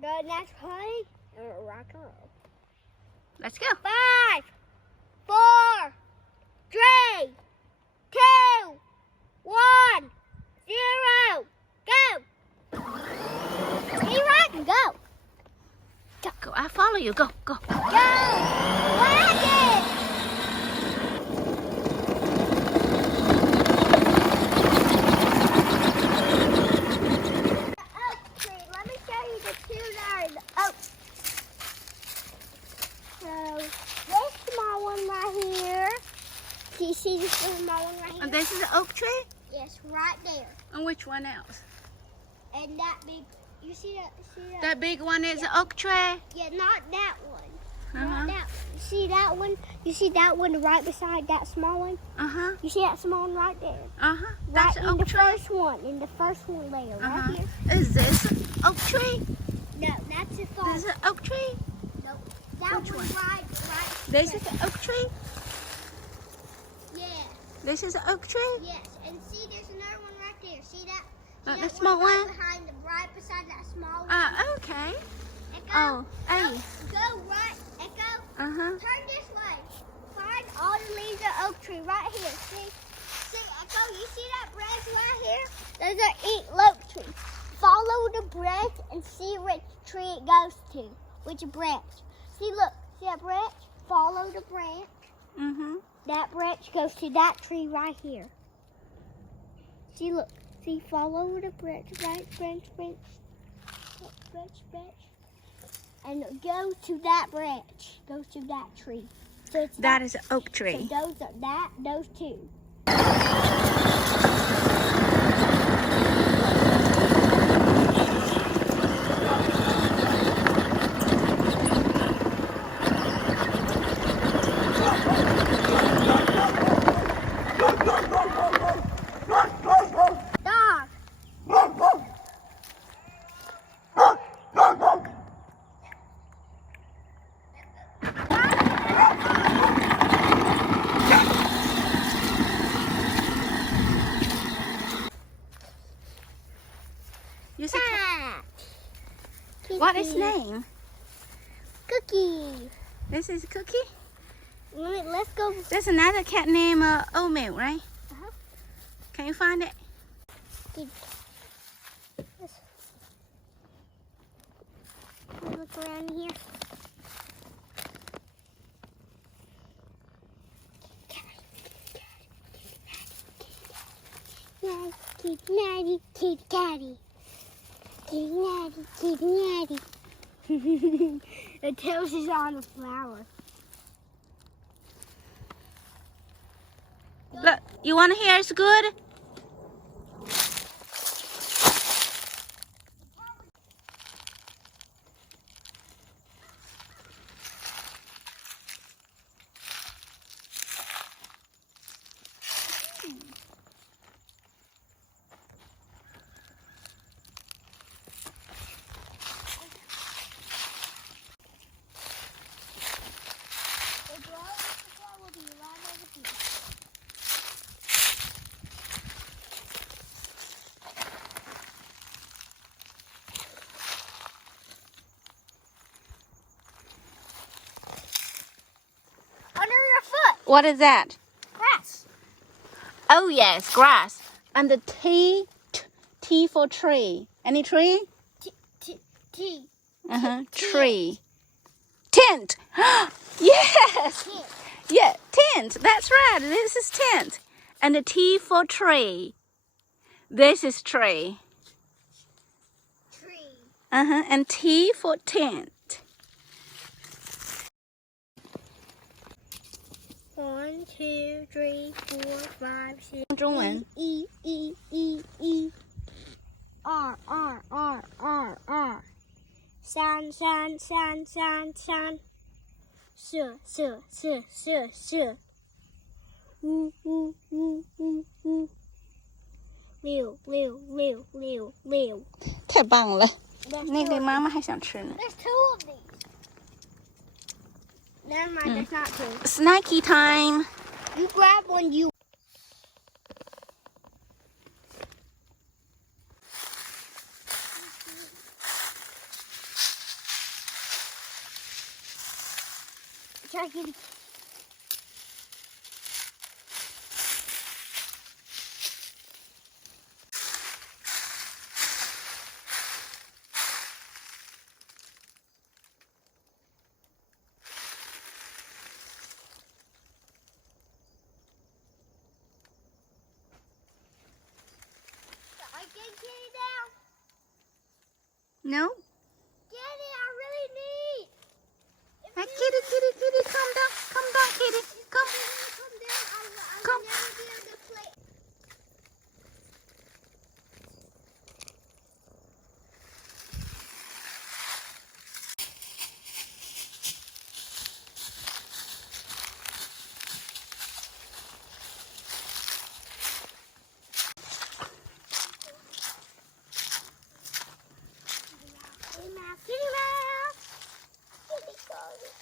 The next play, rock and roll. Let's go. 5, 4, 3, 2, 1, 0, go! Be right and go. Go. I follow you. Go. Go! Wagon! Oak tree. Let me show you the two that are in the oak. So, this small one right here. Do you see this small one right here? And this is an oak tree? Yes, right there. And which one else? And that big, you see that? That big one is an oak tree? Yeah, not that one. Uh-huh. Not that. See that one? You see that one right beside that small one? Uh-huh. You see that small one right there? Uh-huh. That's Right an in the oak tree? first one. In the first one layer, right Uh-huh. here. Is this an oak tree? No, that's a This false. is an oak tree? No, that Which one right. This there. is an oak tree? Yeah. This is an oak tree? Yes. And see, there's another one right there. See that? The that small right one? behind the right beside that small one. Okay. Echo. Oh, hey. Go right. Echo. Uh-huh. Turn this way. Find all the leaves of oak tree right here. See, Echo, you see that branch right here? Those are oak tree. Follow the branch and see which tree it goes to. Which branch. See, look. See that branch? Follow the branch. Mm-hmm. That branch goes to that tree right here. See, look. See, follow the branch. Right, branch. And go to that branch. Go to that tree. So it's That is an oak So tree. those two. Dog. You said Cat. what is Kitty. name? Cookie. This is Cookie? Let's go. There's another cat named Oatmeal, right? Uh-huh. Can you find it? Look around here. Kitty natty, kitty catty. Kitty natty, kitty natty. The tails is on the flower. Look, you want to hear it's good? Under your foot. What is that? Grass. Oh, yes, grass. And the T for tree. Any tree? T. Uh-huh. Tent. Tree. Tent. Yes. Tent. Yeah, tent. That's right. This is tent. And the T for tree. This is tree. Tree. Uh-huh. And T for tent. 1, 2, 3, 4, 5, 6. 中文 E. R. San. Sir. Woo. 6. 太棒了， There's 那 two 个 of 妈妈还想吃呢。 There's 2 of these. Never mind, there's not 2. Snacky time. You grab one, you. try getting. I can get it down. No? Get it, I really need. Hey, kitty, come down, kitty, come. Come down, I'll Come. never be able to play. Kitty mouse, kitty mouse. Kitty goes.